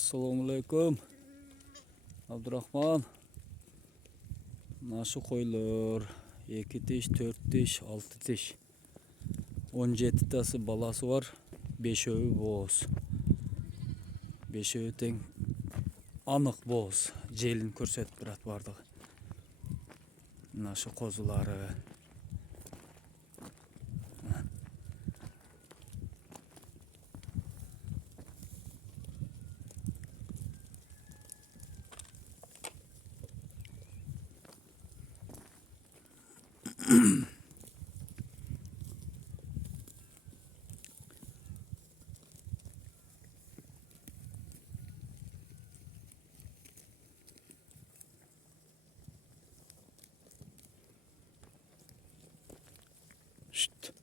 Assalamualaikum. Abdurrahman. Naşı koyulur. 2 tiş, 4 tiş, 6 tiş. 17 tası balası var. 5 öğü boz. 5 öğü teң anıq boz. Jelin көрсетіп тұрат бардығы. Naşı qozulары. Şşt.